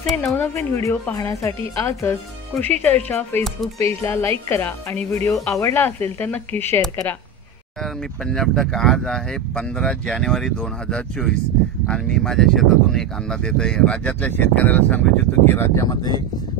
असे नवनवीन व्हिडिओ पाहण्यासाठी आजच कृषी चर्चा फेसबुक पेजला लाईक करा आणि व्हिडिओ आवडला असेल तर नक्की शेअर करा। मी पंजाब तक आज आहे 15 जानेवारी 2024 आणि मी माझ्या शेतातून एक अंदाज देत आहे। राज्यातल्या शेतकऱ्याला सांगू इच्छितो की राज्यामध्ये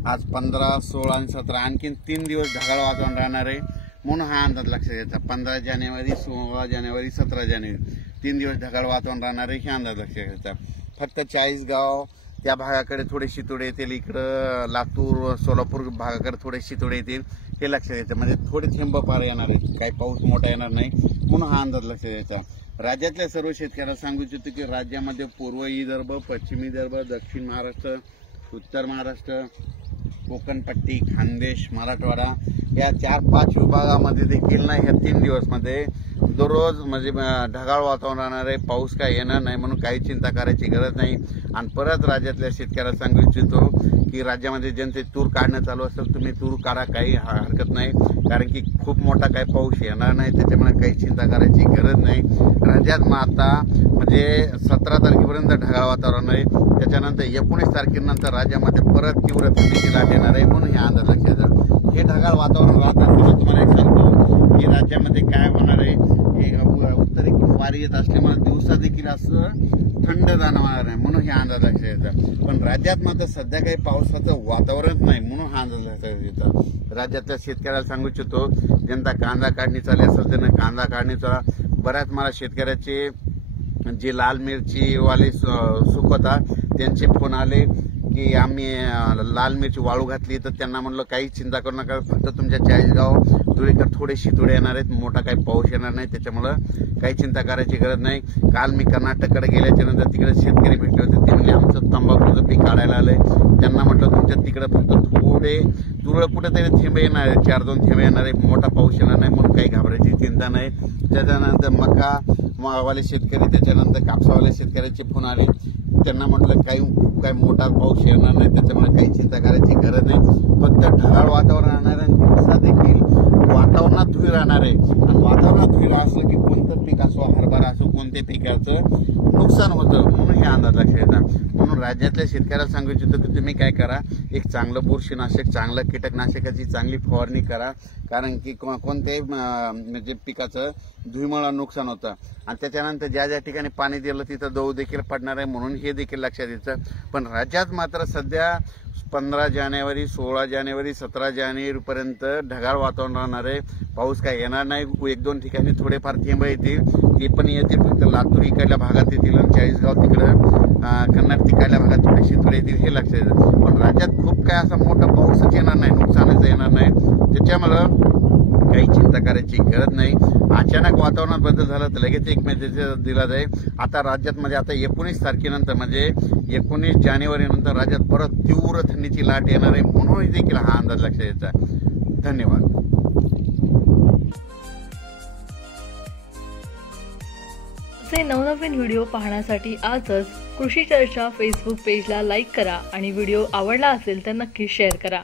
आज 15, 16 आणि 17 आणखी 3 दिवस ढगाळ वातावरण राहणार आहे, म्हणून हा अंदाज लक्षात घ्यायचा। 15 जानेवारी, 16 जानेवारी, 17 जानेवारी 3 दिवस ढगाळ वातावरण राहणार आहे, हे अंदाज लक्षात घ्यायचा। फक्त 40 गाव त्या भागाकडे थोडे शितोडे येतील, इकडं लातूर सोलापूर भागाकडे थोडे शितोडे येतील, हे लक्षात घ्यायचं। म्हणजे थोडे थेंब पार येणार आहे, काही पाऊस मोठा येणार नाही, म्हणून हा अंदाज लक्षात घ्यायचा। राज्यातल्या सर्व शेतकऱ्यांना सांगू इच्छितो की राज्यामध्ये पूर्व विदर्भ, पश्चिम विदर्भ, दक्षिण महाराष्ट्र, उत्तर महाराष्ट्र, कोकणपट्टी, खानदेश, मराठवाडा या 4-5 विभागामध्ये देखील ना ह्या 3 दिवसमध्ये दररोज म्हणजे ढगाळ वातावरण राहणार आहे, पाऊस काय येणार नाही, म्हणून काही चिंता करायची गरज नाही। आणि परत राज्यातल्या शेतकऱ्याला सांगू इच्छितो की राज्यामध्ये जनते तूर काढणं चालू असेल, तुम्ही तूर काढा, काही हरकत नाही, कारण की खूप मोठा काही पाऊस येणार नाही, त्याच्यामुळे काही चिंता करायची गरज नाही। राज्यात मग आता म्हणजे 17 तारखेपर्यंत ढगाळ वातावरण आहे, त्याच्यानंतर 19 तारखेनंतर राज्यामध्ये परत तीव्र थंडीची लाट येणार आहे, म्हणून हे अंदाज लक्षात घ्या। हे ढगाळ वातावरण राहत असताना तुम्हाला एक सांगतो की राज्यामध्ये काय होणार आहे, उत्तरेकडून वारी येत असल्यामुळे दिवसा देखील असं थंड जाणवणार आहे, म्हणून हे अंदाज लक्षात घ्यायचा। पण राज्यात मात्र सध्या काही पावसाचं वातावरण नाही, म्हणून हा अंदाज लक्षात घ्यायचा। राज्यातल्या शेतकऱ्याला सांगू इच्छितो, जनता कांदा काढणी चालली असेल त्यांना कांदा काढणी चला। बऱ्याच मला शेतकऱ्याचे जे लाल मिरची वाले सुकवता त्यांचे फोन आले की आम्ही लाल मिरची वाळू घातली, तर त्यांना म्हणलं काही चिंता करू नका, फक्त तुमच्या 40 गाव धुळेकर थोडे शितोडे येणार आहेत, मोठा काही पाऊस येणार नाही, त्याच्यामुळे काही चिंता करायची गरज नाही। काल मी कर्नाटककडे गेल्याच्या नंतर तिकडे शेतकरी भेटले होते, ते म्हणजे आमचं तंबाखूचं पीक काढायला आलंय, त्यांना म्हटलं तुमच्या तिकडे फक्त थोडे तुरळक कुठेतरी थेंबे येणार आहे, 4-2 थेंबे येणार आहे, मोठा पाऊस येणार नाही, म्हणून काही घाबरायची चिंता नाही। त्याच्यानंतर मका वाले शेतकरी, त्याच्यानंतर कापसावाले शेतकऱ्याचे फोन आले, त्यांना म्हटलं काही मोठा पाऊस येणार नाही, त्याच्यामुळे काही चिंता करायची गरज नाही, फक्त ढगाळ वातावरण राहणार आहे, दिवसा देखील वातावरणात धुळी राहणार आहे। आणि वातावरणात धुळी असलं की कोणतं पीक असो, हरभरा असो, कोणत्या पिकाचं नुकसान होतं, म्हणून हे अंदाज लक्षात येतात। म्हणून राज्यातल्या शेतकऱ्याला सांगू इच्छितो की तुम्ही काय करा, एक चांगलं बुरशीनाशक, चांगलं कीटकनाशकाची चांगली फवारणी करा, कारण की कोणत्याही म्हणजे पिकाचं धुळीमुळे नुकसान होतं। आणि त्याच्यानंतर ज्या ज्या ठिकाणी पाणी दिलं तिथं दव देखील पडणार आहे, म्हणून हे देखील लक्षात द्यायचं। पण राज्यात मात्र सध्या 15 जानेवारी, 16 जानेवारी, 17 जानेवारीपर्यंत ढगाळ वातावरण राहणार आहे, पाऊस काय येणार नाही। 1-2 ठिकाणी थोडेफार थेंब येतील, ते पण येतील, फक्त लातूर इकडल्या भागात येतील आणि 40 गाव तिकडं कन्नड तिकडल्या भागात थोडे शितोडे येतील, हे लक्षात येतं। पण राज्यात खूप काय असा मोठा पाऊसच येणार नाही, नुकसानच येणार नाही, त्याच्यामुळं काही चिंता करायची गरज नाही। अचानक वातावरणात बदल झाला तर लगेच एक मेसेज दिला जाईल। आता राज्यात म्हणजे आता 19 तारखेनंतर म्हणजे 19 जानेवारी नंतर राज्यात परत तीव्र थंडीची लाट येणार आहे, म्हणून देखील हा अंदाज लक्षात यायचा। धन्यवाद। असे नवनवीन व्हिडिओ पाहण्यासाठी आजच कृषी चर्चा फेसबुक पेजला लाईक करा आणि व्हिडिओ आवडला असेल तर नक्की शेअर करा।